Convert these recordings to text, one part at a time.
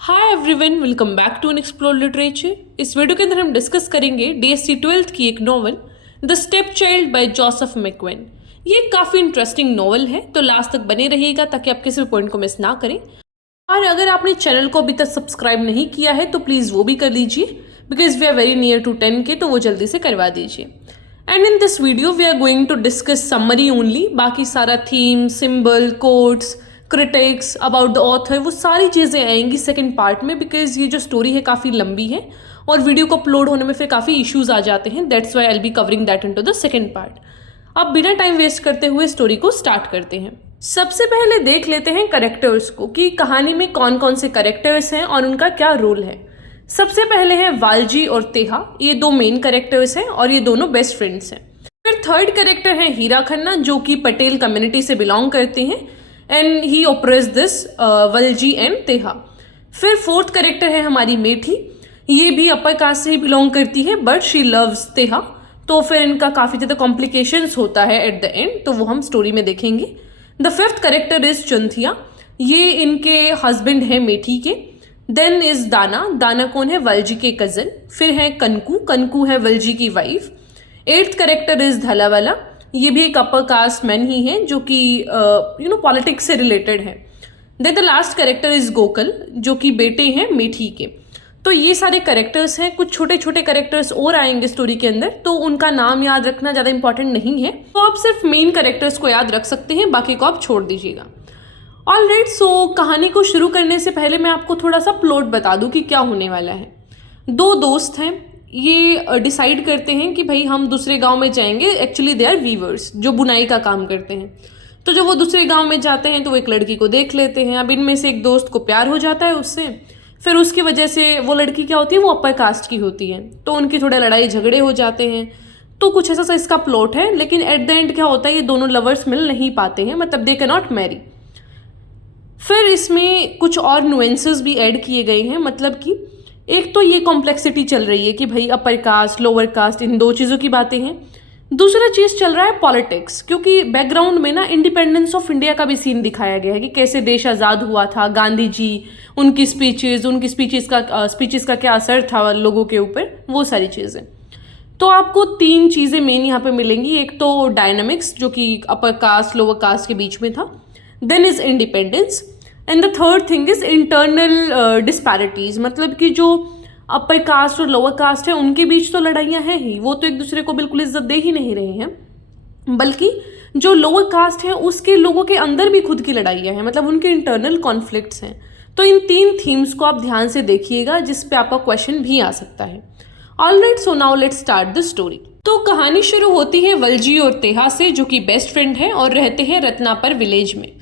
Hi everyone, welcome back to explore literature. इस video के अंदर हम डिस्कस करेंगे डीएससी 12th की एक novel the step child by Joseph McEwan. ये काफ़ी इंटरेस्टिंग नॉवल है, तो लास्ट तक बने रहिएगा ताकि आप किसी भी पॉइंट को मिस ना करें। और अगर आपने चैनल को अभी तक सब्सक्राइब नहीं किया है तो प्लीज़ वो भी कर लीजिए, because we are very near to 10K, तो वो जल्दी से करवा दीजिए। And in this video we are going to discuss summary only. बाकी सारा theme, symbol, quotes, critics, about the author, वो सारी चीज़ें आएंगी सेकंड पार्ट में, बिकॉज ये जो स्टोरी है काफ़ी लंबी है और वीडियो को अपलोड होने में फिर काफ़ी इश्यूज आ जाते हैं। That's why I will be covering that into the second part. अब बिना टाइम वेस्ट करते हुए स्टोरी को स्टार्ट करते हैं। सबसे पहले देख लेते हैं करेक्टर्स को कि कहानी में कौन कौन से करेक्टर्स हैं और उनका क्या रोल है। सबसे पहले है वालजी और तेहा, ये दो मेन करेक्टर्स हैं और ये दोनों बेस्ट फ्रेंड्स हैं। फिर थर्ड करेक्टर है हीरा खन्ना, जो कि पटेल कम्युनिटी से बिलोंग करते हैं and he oppress this Valji and Teha. फिर फोर्थ करेक्टर है हमारी मेठी, ये भी अपर कास्ट से ही बिलोंग करती है बट शी लव्स तेहा, तो फिर इनका काफ़ी ज़्यादा कॉम्प्लिकेशंस होता है एट द एंड, तो वो हम स्टोरी में देखेंगे। द फिफ्थ करेक्टर इज चुंथिया, ये इनके हस्बैंड है मेठी के। देन इज दाना, दाना कौन है? वलजी के कज़न। फिर है कनकू, कनकू है वलजी की वाइफ। एट्थ करेक्टर इज धलावाला, ये भी एक अपर कास्ट मैन ही है जो कि पॉलिटिक्स से रिलेटेड है। Then the last character is Gokal, जो कि बेटे हैं मेठी के। तो ये सारे करेक्टर्स हैं। कुछ छोटे छोटे करेक्टर्स और आएंगे स्टोरी के अंदर, तो उनका नाम याद रखना ज़्यादा इंपॉर्टेंट नहीं है, तो आप सिर्फ मेन करेक्टर्स को याद रख सकते हैं, बाकी को आप छोड़ दीजिएगा। ऑलराइट, सो कहानी को शुरू करने से पहले मैं आपको थोड़ा सा प्लॉट बता दूं कि क्या होने वाला है। दो दोस्त हैं, ये डिसाइड करते हैं कि भाई हम दूसरे गांव में जाएंगे। एक्चुअली दे आर वीवर्स, जो बुनाई का काम करते हैं। तो जब वो दूसरे गांव में जाते हैं तो वो एक लड़की को देख लेते हैं। अब इनमें से एक दोस्त को प्यार हो जाता है उससे, फिर उसकी वजह से वो लड़की क्या होती है, वो अपर कास्ट की होती है, तो उनकी थोड़े लड़ाई झगड़े हो जाते हैं। तो कुछ ऐसा सा इसका प्लॉट है, लेकिन एट द एंड क्या होता है, ये दोनों लवर्स मिल नहीं पाते हैं, मतलब दे कैन नॉट मैरी। फिर इसमें कुछ और नुएंसेस भी ऐड किए गए हैं, मतलब कि एक तो ये कॉम्प्लेक्सिटी चल रही है कि भाई अपर कास्ट, लोअर कास्ट, इन दो चीज़ों की बातें हैं। दूसरा चीज़ चल रहा है पॉलिटिक्स, क्योंकि बैकग्राउंड में ना इंडिपेंडेंस ऑफ इंडिया का भी सीन दिखाया गया है कि कैसे देश आज़ाद हुआ था, गांधी जी, उनकी स्पीचेस का क्या असर था लोगों के ऊपर, वो सारी चीज़ें। तो आपको तीन चीज़ें मेन यहाँ पे मिलेंगी। एक तो डायनामिक्स, जो कि अपर कास्ट लोअर कास्ट के बीच में था। Then is independence, and the third thing is internal disparities, मतलब कि जो अपर कास्ट और लोअर कास्ट है उनके बीच तो लड़ाइयाँ हैं ही, वो तो एक दूसरे को बिल्कुल इज्जत दे ही नहीं रहे हैं, बल्कि जो लोअर कास्ट है उसके लोगों के अंदर भी खुद की लड़ाइयाँ हैं, मतलब उनके इंटरनल कॉन्फ्लिक्ट्स हैं। तो इन तीन थीम्स को आप ध्यान से देखिएगा, जिस पे आपका क्वेश्चन भी आ सकता है। Alright, so now let's start the story. तो कहानी शुरू होती है वलजी और तेहा से, जो कि बेस्ट फ्रेंड हैं और रहते हैं रत्नापर विलेज में।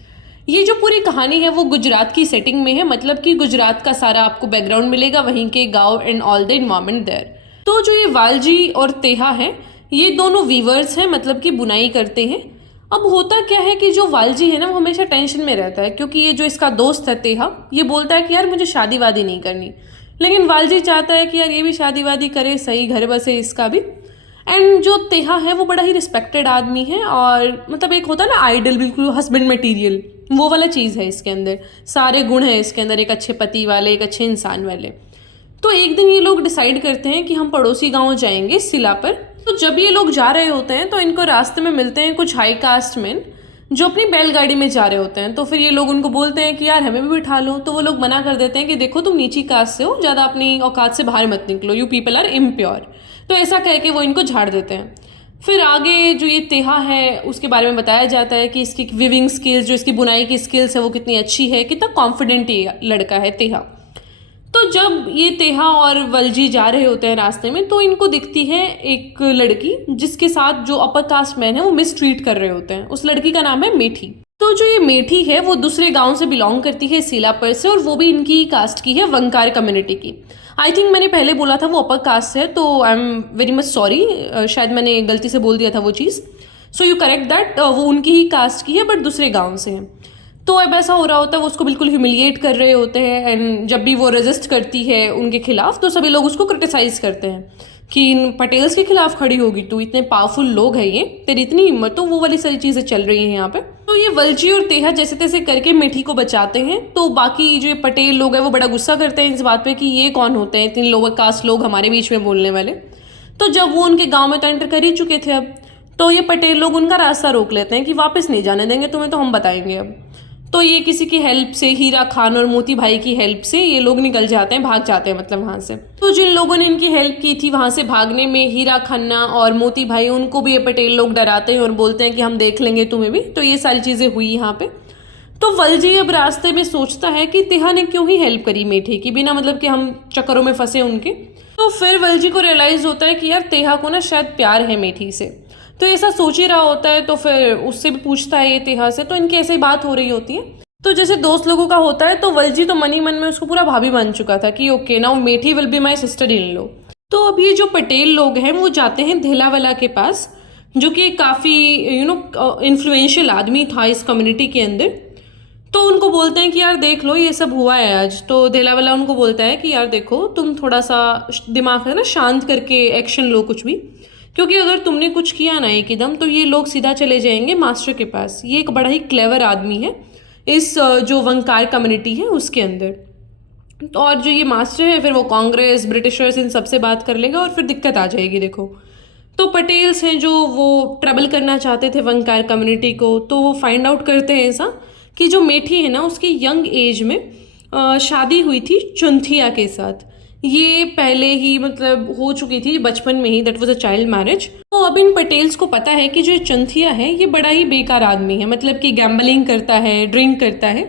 ये जो पूरी कहानी है वो गुजरात की सेटिंग में है, मतलब कि गुजरात का सारा आपको बैकग्राउंड मिलेगा, वहीं के गांव and all the environment there. तो जो ये वालजी और तेहा है, ये दोनों वीवर्स हैं, मतलब कि बुनाई करते हैं। अब होता क्या है कि जो वालजी है ना, वो हमेशा टेंशन में रहता है, क्योंकि ये जो इसका दोस्त है तेहा, ये बोलता है कि यार मुझे शादी वादी नहीं करनी, लेकिन वालजी चाहता है कि यार ये भी शादी वादी करे, सही घर बसे इसका भी। एंड जो तेहा है वो बड़ा ही रिस्पेक्टेड आदमी है, और मतलब एक होता है ना आइडल, बिल्कुल हस्बैंड मटेरियल, वो वाला चीज़ है इसके अंदर। सारे गुण हैं इसके अंदर, एक अच्छे पति वाले, एक अच्छे इंसान वाले। तो एक दिन ये लोग डिसाइड करते हैं कि हम पड़ोसी गांव जाएंगे सिला पर। तो जब ये लोग जा रहे होते हैं तो इनको रास्ते में मिलते हैं कुछ हाई कास्ट मैन, जो अपनी बैलगाड़ी में जा रहे होते हैं। तो फिर ये लोग उनको बोलते हैं कि यार हमें भी बिठा लो, तो वो लोग मना कर देते हैं कि देखो तुम नीची कास्ट से हो, ज़्यादा अपनी औकात से बाहर मत निकलो, यू पीपल आर इम्प्योर। तो ऐसा कह के वो इनको झाड़ देते हैं। फिर आगे जो ये तेहा है उसके बारे में बताया जाता है कि इसकी विविंग स्किल्स, जो इसकी बुनाई की स्किल्स है वो कितनी अच्छी है, कितना कॉन्फिडेंट ये लड़का है तेहा। तो जब ये तेहा और वलजी जा रहे होते हैं रास्ते में, तो इनको दिखती है एक लड़की, जिसके साथ जो अपर कास्ट मैन है वो मिसट्रीट कर रहे होते हैं। उस लड़की का नाम है मेठी। तो जो ये मेठी है वो दूसरे गांव से बिलोंग करती है सीलापर से, और वो भी इनकी कास्ट की है, वंकार कम्युनिटी की। आई थिंक मैंने पहले बोला था वो अपर कास्ट से है, तो I am very much sorry, शायद मैंने गलती से बोल दिया था वो चीज़। सो यू करेक्ट दैट, वो उनकी ही कास्ट की है बट दूसरे गांव से है। तो अब ऐसा हो रहा होता है, वो उसको बिल्कुल ह्यूमिलिएट कर रहे होते हैं, एंड जब भी वो रेजिस्ट करती है उनके खिलाफ तो सभी लोग उसको क्रिटिसाइज़ करते हैं कि इन पटेल्स के खिलाफ खड़ी होगी, तो इतने पावरफुल लोग हैं ये, तेरी इतनी हिम्मत, तो वो वाली सारी चीज़ें चल रही हैं यहाँ पे। तो ये वलजी और तेहा जैसे तैसे करके मीठी को बचाते हैं। तो बाकी जो ये पटेल लोग हैं वो बड़ा गुस्सा करते हैं इस बात पे कि ये कौन होते हैं इतने लोअर कास्ट लोग हमारे बीच में बोलने वाले। तो जब वो उनके गांव में तो एंटर कर ही चुके थे अब, तो ये पटेल लोग उनका रास्ता रोक लेते हैं कि वापस नहीं जाने देंगे तुम्हें, तो हम बताएंगे अब। तो ये किसी की हेल्प से, हीरा खान और मोती भाई की हेल्प से ये लोग निकल जाते हैं, भाग जाते हैं मतलब वहाँ से। तो जिन लोगों ने इनकी हेल्प की थी वहाँ से भागने में, हीरा खन्ना और मोती भाई, उनको भी ये पटेल लोग डराते हैं और बोलते हैं कि हम देख लेंगे तुम्हें भी। तो ये सारी चीज़ें हुई यहाँ पे। तो वलजी अब रास्ते में सोचता है कि तेहा ने क्यों ही हेल्प करी मीठी की, बिना मतलब कि हम चक्करों में फंसे उनके। तो फिर वलजी को रियलाइज होता है कि यार तेहा को ना शायद प्यार है मीठी से। तो ऐसा सोच ही रहा होता है, तो फिर उससे भी पूछता है ये तेहा से। तो इनकी ऐसी बात हो रही होती है। तो जैसे दोस्त लोगों का होता है, तो वलजी तो मन ही मन में उसको पूरा भाभी मान चुका था कि ओके नाउ मीठी will be my sister in law. तो अब ये जो पटेल लोग हैं वो जाते हैं धेलावाला के पास, जो कि काफ़ी इन्फ्लुएंशियल आदमी था इस कम्युनिटी के अंदर। तो उनको बोलते हैं कि यार देख लो ये सब हुआ है आज। तो धेलावाला उनको बोलता है कि यार देखो तुम थोड़ा सा दिमाग है ना शांत करके एक्शन लो कुछ भी, क्योंकि अगर तुमने कुछ किया ना एकदम तो ये लोग सीधा चले जाएंगे मास्टर के पास। ये एक बड़ा ही क्लेवर आदमी है इस जो वंकार कम्युनिटी है उसके अंदर। और जो ये मास्टर है फिर वो कांग्रेस, ब्रिटिशर्स, इन सबसे बात कर लेगा और फिर दिक्कत आ जाएगी। देखो तो पटेल्स हैं जो वो ट्रबल करना चाहते थे वंकार कम्युनिटी को, तो वो फाइंड आउट करते हैं ऐसा कि जो मीठी है ना उसकी यंग एज में शादी हुई थी चुंथिया के साथ। ये पहले ही मतलब हो चुकी थी बचपन में ही, that was a child marriage. तो अब इन पटेल्स को पता है कि जो चुंथिया है ये बड़ा ही बेकार आदमी है, मतलब कि गैम्बलिंग करता है, ड्रिंक करता है।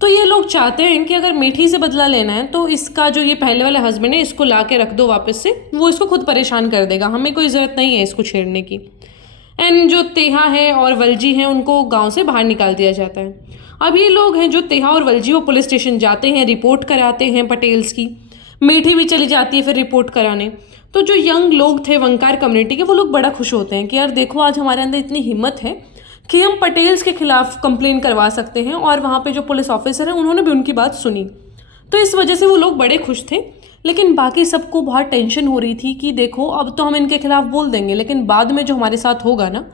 तो ये लोग चाहते हैं कि अगर मीठी से बदला लेना है तो इसका जो ये पहले वाला हस्बैंड है इसको ला के रख दो वापस से, वो इसको खुद परेशान कर देगा, हमें कोई ज़रूरत नहीं है इसको छेड़ने की। एंड जो तेहा है और वलजी हैं उनको गांव से बाहर निकाल दिया जाता है। अब ये लोग हैं जो तेहा और वलजी वो पुलिस स्टेशन जाते हैं, रिपोर्ट कराते हैं पटेल्स की। मीठी भी चली जाती है फिर रिपोर्ट कराने। तो जो यंग लोग थे वंकार कम्युनिटी के वो लोग बड़ा खुश होते हैं कि यार देखो आज हमारे अंदर इतनी हिम्मत है कि हम पटेल्स के खिलाफ कंप्लेन करवा सकते हैं। और वहाँ पे जो पुलिस ऑफिसर हैं उन्होंने भी उनकी बात सुनी, तो इस वजह से वो लोग बड़े खुश थे। लेकिन बाकी सबको बहुत टेंशन हो रही थी कि देखो अब तो हम इनके खिलाफ बोल देंगे लेकिन बाद में जो हमारे साथ होगा ना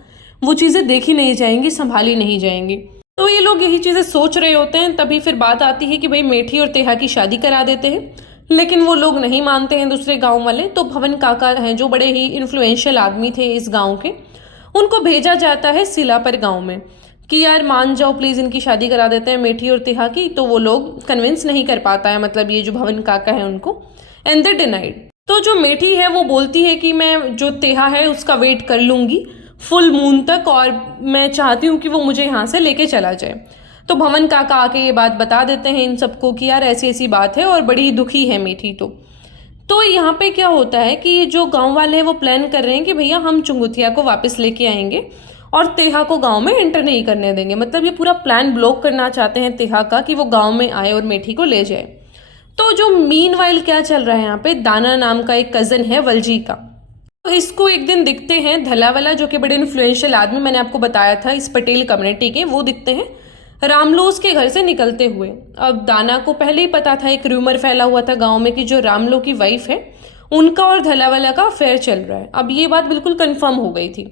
वो चीज़ें देखी नहीं जाएंगी, संभाली नहीं जाएंगी। तो ये लोग यही चीज़ें सोच रहे होते हैं। तभी फिर बात आती है कि भाई मीठी और तेहा की शादी करा देते हैं, लेकिन वो लोग नहीं मानते हैं दूसरे गांव वाले। तो भवन काका हैं जो बड़े ही इन्फ्लुएंशियल आदमी थे इस गांव के, उनको भेजा जाता है सिलापर गांव में कि यार मान जाओ प्लीज़ इनकी शादी करा देते हैं मीठी और तेहा की। तो वो लोग कन्विंस नहीं कर पाता है, मतलब ये जो भवन काका है उनको, एंड दे डिनाइड। तो जो मीठी है वो बोलती है कि मैं जो तेहा है उसका वेट कर लूँगी फुल मून तक, और मैं चाहती हूँ कि वो मुझे यहाँ से लेके चला जाए। तो भवन काका आके ये बात बता देते हैं इन सबको कि यार ऐसी ऐसी बात है और बड़ी दुखी है मीठी। तो यहाँ पे क्या होता है कि जो गांव वाले हैं वो प्लान कर रहे हैं कि भैया हम चुंगुथिया को वापस लेके आएंगे और तेहा को गांव में एंटर नहीं करने देंगे। मतलब ये पूरा प्लान ब्लॉक करना चाहते हैं तेहा का कि वो गांव में आए और मीठी को ले जाए। तो जो मीनवाइल क्या चल रहा है यहाँ पे, दाना नाम का एक कज़न है वलजी का। तो इसको एक दिन दिखते हैं धलावाला जो कि बड़े इन्फ्लुएंशियल आदमी मैंने आपको बताया था इस पटेल कम्युनिटी के, वो दिखते हैं रामलोस के घर से निकलते हुए। अब दाना को पहले ही पता था, एक र्यूमर फैला हुआ था गांव में कि जो रामलो की वाइफ है उनका और धलावाला का अफेयर चल रहा है। अब ये बात बिल्कुल कंफर्म हो गई थी।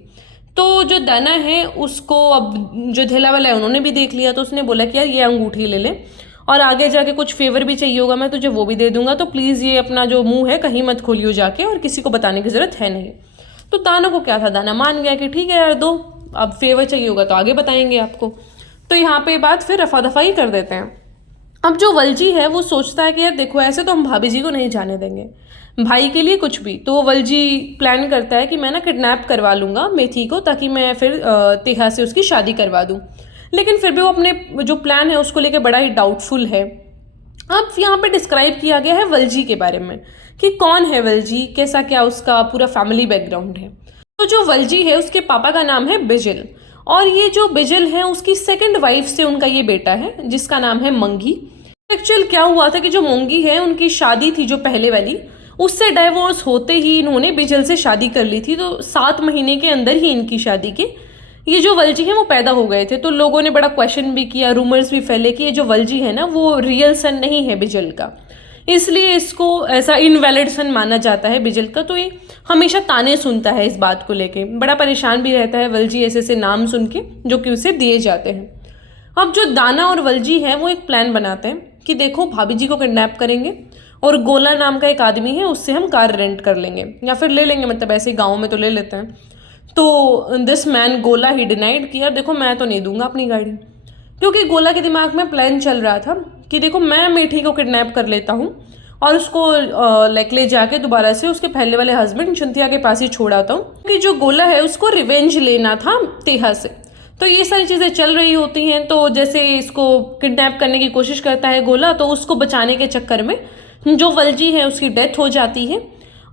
तो जो दाना है उसको अब जो धलावाला है उन्होंने भी देख लिया, तो उसने बोला कि यार ये अंगूठी ले ले और आगे जाके कुछ फेवर भी चाहिए होगा मैं तुझे वो भी दे दूंगा, तो प्लीज़ ये अपना जो मुंह है कहीं मत खोलियो जाके और किसी को बताने की ज़रूरत है नहीं। तो दाना को क्या था, दाना मान गया कि ठीक है यार दो, अब फेवर चाहिए होगा तो आगे बताएंगे आपको। तो यहाँ पे बात फिर रफा दफाई कर देते हैं। अब जो वलजी है वो सोचता है कि यार देखो ऐसे तो हम भाभी जी को नहीं जाने देंगे, भाई के लिए कुछ भी। तो वो वलजी प्लान करता है कि मैं ना किडनैप करवा लूँगा मेथी को ताकि मैं फिर तेहा से उसकी शादी करवा दूँ। लेकिन फिर भी वो अपने जो प्लान है उसको लेकर बड़ा ही डाउटफुल है। अब यहाँ पे डिस्क्राइब किया गया है वलजी के बारे में कि कौन है वलजी, कैसा क्या उसका पूरा फैमिली बैकग्राउंड है। तो जो वलजी है उसके पापा का नाम है बिजल, और ये जो बिजल है उसकी सेकंड वाइफ से उनका ये बेटा है जिसका नाम है मंगी। एक्चुअल क्या हुआ था कि जो मंगी है उनकी शादी थी जो पहले वाली, उससे डाइवोर्स होते ही इन्होंने बिजल से शादी कर ली थी। तो 7 महीने के अंदर ही इनकी शादी के ये जो वलजी है वो पैदा हो गए थे। तो लोगों ने बड़ा क्वेश्चन भी किया, रूमर्स भी फैले कि ये जो वलजी है ना वो रियल सन नहीं है बिजल का, इसलिए इसको ऐसा इनवैलिड सन माना जाता है बिजल का। तो ये हमेशा ताने सुनता है इस बात को लेके, बड़ा परेशान भी रहता है वलजी ऐसे ऐसे नाम सुन के जो कि उसे दिए जाते हैं। अब जो दाना और वलजी है वो एक प्लान बनाते हैं कि देखो भाभी जी को किडनैप करेंगे और गोला नाम का एक आदमी है उससे हम कार रेंट कर लेंगे या फिर ले लेंगे, मतलब ऐसे गाँव में तो ले लेते हैं। तो दिस मैन गोला ही डिनाइड कि यार देखो मैं तो नहीं दूंगा अपनी गाड़ी, क्योंकि गोला के दिमाग में प्लान चल रहा था कि देखो मैं मीठी को किडनैप कर लेता हूँ और उसको लाइक ले जाके दोबारा से उसके पहले वाले हस्बैंड चुंतिया के पास ही छोड़ आता हूँ, क्योंकि जो गोला है उसको रिवेंज लेना था तेहा से। तो ये सारी चीज़ें चल रही होती हैं। तो जैसे इसको किडनैप करने की कोशिश करता है गोला, तो उसको बचाने के चक्कर में जो वलजी है उसकी डेथ हो जाती है।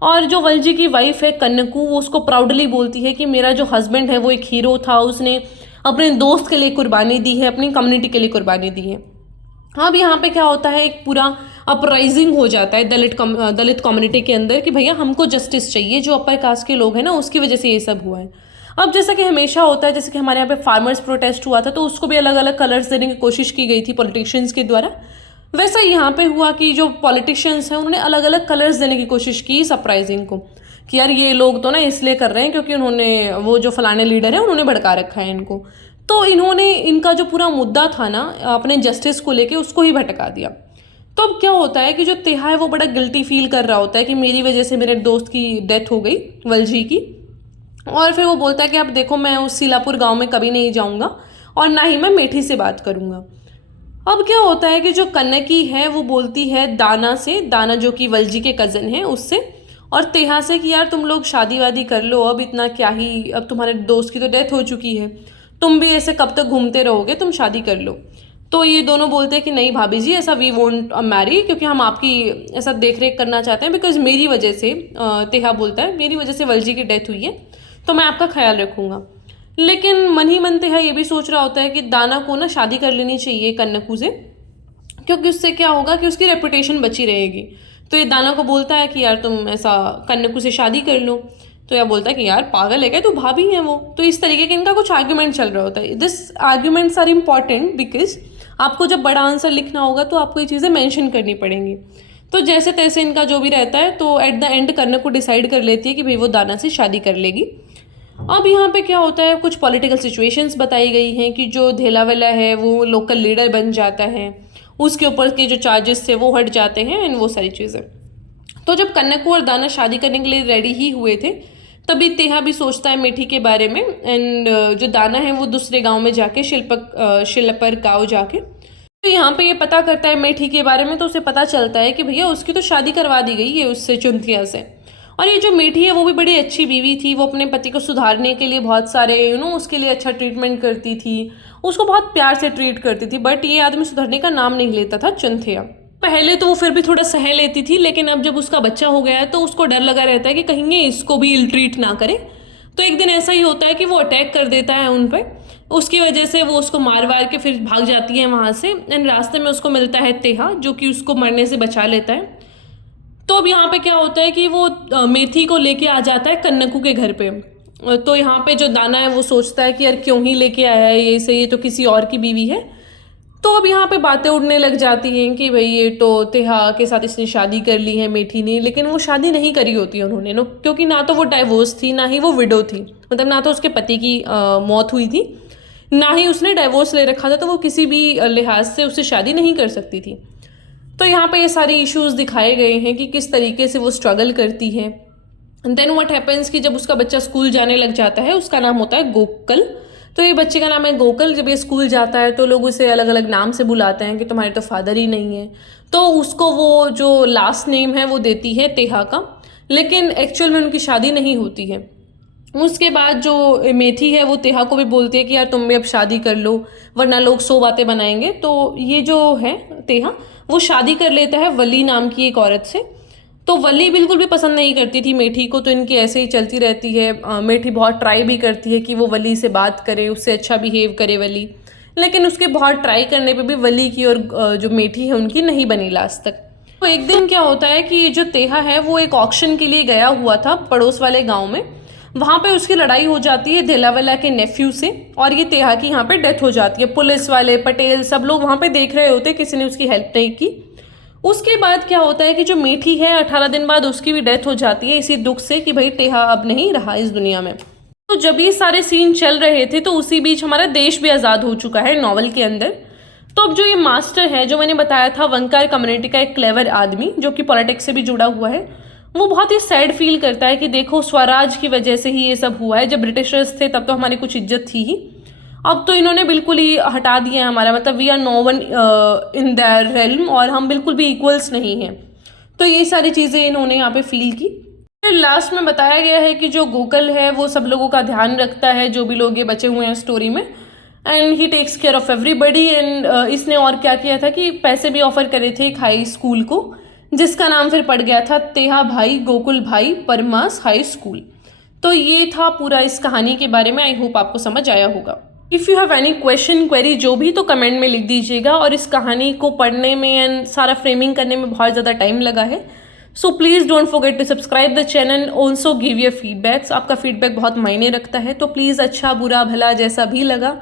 और जो वलजी की वाइफ है कन्नकू, वो उसको प्राउडली बोलती है कि मेरा जो हस्बैंड है वो एक हीरो था, उसने अपने दोस्त के लिए कुर्बानी दी है, अपनी कम्युनिटी के लिए कुर्बानी दी है। अब यहाँ पे क्या होता है, एक पूरा अपराइजिंग हो जाता है दलित कम्युनिटी के अंदर कि भैया हमको जस्टिस चाहिए, जो अपर कास्ट के लोग हैं ना उसकी वजह से ये सब हुआ है। अब जैसा कि हमेशा होता है, जैसे कि हमारे यहाँ पे फार्मर्स प्रोटेस्ट हुआ था तो उसको भी अलग अलग कलर्स देने की कोशिश की गई थी पॉलिटिशियंस के द्वारा, वैसा यहाँ पे हुआ कि जो पॉलिटिशियंस हैं उन्होंने अलग अलग कलर्स देने की कोशिश की इस अपराइजिंग को, कि यार ये लोग तो ना इसलिए कर रहे हैं क्योंकि उन्होंने वो जो फलाने लीडर है उन्होंने भड़का रखा है इनको। तो इन्होंने इनका जो पूरा मुद्दा था ना अपने जस्टिस को लेके उसको ही भटका दिया। तो अब क्या होता है कि जो तेहा है वो बड़ा गिल्टी फील कर रहा होता है कि मेरी वजह से मेरे दोस्त की डेथ हो गई वलजी की, और फिर वो बोलता है कि अब देखो मैं उस सीलापुर गांव में कभी नहीं जाऊंगा और ना ही मैं मेठी से बात करूंगा। अब क्या होता है कि जो कन्नकी है वो बोलती है दाना से, दाना जो कि वलजी के कज़न है उससे, और तेहा से कि यार तुम लोग शादी वादी कर लो, अब इतना क्या ही, अब तुम्हारे दोस्त की तो डेथ हो चुकी है, तुम भी ऐसे कब तक घूमते रहोगे, तुम शादी कर लो। तो ये दोनों बोलते हैं कि नहीं भाभी जी ऐसा वी वोंट मैरी, क्योंकि हम आपकी ऐसा देख रेख करना चाहते हैं, बिकॉज मेरी वजह से, तेहा बोलता है मेरी वजह से वलजी की डेथ हुई है तो मैं आपका ख्याल रखूँगा। लेकिन मन ही मन तेहा ये भी सोच रहा होता है कि दाना को ना शादी कर लेनी चाहिए कन्नकू से, क्योंकि उससे क्या होगा कि उसकी रेपुटेशन बची रहेगी। तो ये दाना को बोलता है कि यार तुम ऐसा कन्नकू से शादी कर लो। तो यह बोलता है कि यार पागल है क्या, तू भाभी है वो। तो इस तरीके के इनका कुछ आर्ग्यूमेंट चल रहा होता है। This arguments are important because आपको जब बड़ा आंसर लिखना होगा तो आपको ये चीज़ें मेंशन करनी पड़ेंगी। तो जैसे तैसे इनका जो भी रहता है, तो एट द एंड कन्नकू डिसाइड कर लेती है कि भाई वो दाना से शादी कर लेगी। अब यहाँ पे क्या होता है, कुछ पॉलिटिकल सिचुएशंस बताई गई हैं कि जो धेलावेला है वो लोकल लीडर बन जाता है, उसके ऊपर के जो चार्जेस थे वो हट जाते हैं एंड वो सारी चीज़ें। तो जब कन्नकू और दाना शादी करने के लिए रेडी ही हुए थे तभी तेहा भी सोचता है मेठी के बारे में, एंड जो दाना है वो दूसरे गांव में जाके शिलपर गाँव जाके तो यहाँ पे ये पता करता है मेठी के बारे में। तो उसे पता चलता है कि भैया उसकी तो शादी करवा दी गई है उससे, चुंतिया से। और ये जो मेठी है वो भी बड़ी अच्छी बीवी थी, वो अपने पति को सुधारने के लिए बहुत सारे उसके लिए अच्छा ट्रीटमेंट करती थी, उसको बहुत प्यार से ट्रीट करती थी। बट ये आदमी सुधरने का नाम नहीं लेता था चुंतिया। पहले तो वो फिर भी थोड़ा सह लेती थी, लेकिन अब जब उसका बच्चा हो गया है तो उसको डर लगा रहता है कि कहीं ये इसको भी इल ट्रीट ना करे। तो एक दिन ऐसा ही होता है कि वो अटैक कर देता है उन पर, उसकी वजह से वो उसको मार वार के फिर भाग जाती है वहाँ से। एंड रास्ते में उसको मिलता है तेहा जो कि उसको मरने से बचा लेता है। तो अब यहाँ पे क्या होता है कि वो मेथी को लेके आ जाता है कन्नकू के घर पे। तो यहाँ पे जो दाना है वो सोचता है कि यार क्यों ही लेके आया है ये, से ये तो किसी और की बीवी है। तो अब यहाँ पे बातें उड़ने लग जाती हैं कि भाई ये तो तेहा के साथ इसने शादी कर ली है मेठी ने, लेकिन वो शादी नहीं करी होती उन्होंने क्योंकि ना तो वो डाइवोर्स थी ना ही वो विडो थी, मतलब ना तो उसके पति की मौत हुई थी ना ही उसने डाइवोर्स ले रखा था, तो वो किसी भी लिहाज से उससे शादी नहीं कर सकती थी। तो यहाँ पे ये सारे इश्यूज दिखाए गए हैं कि किस तरीके से वो स्ट्रगल करती है। देन व्हाट हैपेंस कि जब उसका बच्चा स्कूल जाने लग जाता है, उसका नाम होता है गोकल। तो ये बच्चे का नाम है गोकल। जब ये स्कूल जाता है तो लोग उसे अलग अलग नाम से बुलाते हैं कि तुम्हारे तो फादर ही नहीं है। तो उसको वो जो लास्ट नेम है वो देती है तेहा का, लेकिन एक्चुअल में उनकी शादी नहीं होती है। उसके बाद जो मेथी है वो तेहा को भी बोलती है कि यार तुम भी अब शादी कर लो वरना लोग 100 बातें बनाएंगे। तो ये जो है तेहा वो शादी कर लेता है वली नाम की एक औरत से। तो वली बिल्कुल भी पसंद नहीं करती थी मेठी को, तो इनकी ऐसे ही चलती रहती है। मेठी बहुत ट्राई भी करती है कि वो वली से बात करे, उससे अच्छा बिहेव करे वली, लेकिन उसके बहुत ट्राई करने पे भी वली की और जो मेठी है उनकी नहीं बनी लास्ट तक। तो एक दिन क्या होता है कि जो तेहा है वो एक ऑक्शन के लिए गया हुआ था पड़ोस वाले गाँव में। वहाँ पे उसकी लड़ाई हो जाती है धेलावेला के नेफ्यू से, और ये तेहा की यहाँ पे डेथ हो जाती है। पुलिस वाले, पटेल, सब लोग वहाँ पे देख रहे होते, किसी ने उसकी हेल्प नहीं की। उसके बाद क्या होता है कि जो मीठी है 18 दिन बाद उसकी भी डेथ हो जाती है इसी दुख से कि भाई टेहा अब नहीं रहा इस दुनिया में। तो जब ये सारे सीन चल रहे थे तो उसी बीच हमारा देश भी आज़ाद हो चुका है नॉवल के अंदर। तो अब जो ये मास्टर है, जो मैंने बताया था वंकार कम्युनिटी का एक क्लेवर आदमी जो कि पॉलिटिक्स से भी जुड़ा हुआ है, वो बहुत ही सैड फील करता है कि देखो स्वराज की वजह से ही ये सब हुआ है। जब ब्रिटिशर्स थे तब तो हमारी कुछ इज्जत थी ही, अब तो इन्होंने बिल्कुल ही हटा दिया है हमारा, मतलब we are no one in their realm, और हम बिल्कुल भी इक्वल्स नहीं हैं। तो ये सारी चीज़ें इन्होंने यहाँ पे फील की। फिर लास्ट में बताया गया है कि जो गोकुल है वो सब लोगों का ध्यान रखता है, जो भी लोग ये बचे हुए हैं स्टोरी में, and he takes care of everybody. And इसने और क्या किया था कि पैसे भी ऑफर करे थे एक हाई स्कूल को, जिसका नाम फिर पड़ गया था तेहा भाई गोकुल भाई परमास हाई स्कूल। तो ये था पूरा इस कहानी के बारे में। आई होप आपको समझ आया होगा। If you have any question query जो भी, तो कमेंट में लिख दीजिएगा। और इस कहानी को पढ़ने में एंड सारा फ्रेमिंग करने में बहुत ज़्यादा टाइम लगा है, so please don't forget to subscribe the channel, also give your feedbacks. आपका फीडबैक बहुत मायने रखता है, तो प्लीज़ अच्छा बुरा भला जैसा भी लगा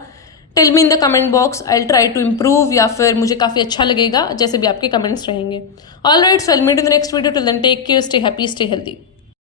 tell me in the comment box. I will try to improve, या फिर मुझे काफ़ी अच्छा लगेगा जैसे भी आपके कमेंट्स रहेंगे। All right, so I will meet in the next video. Till then take care, stay happy, stay healthy.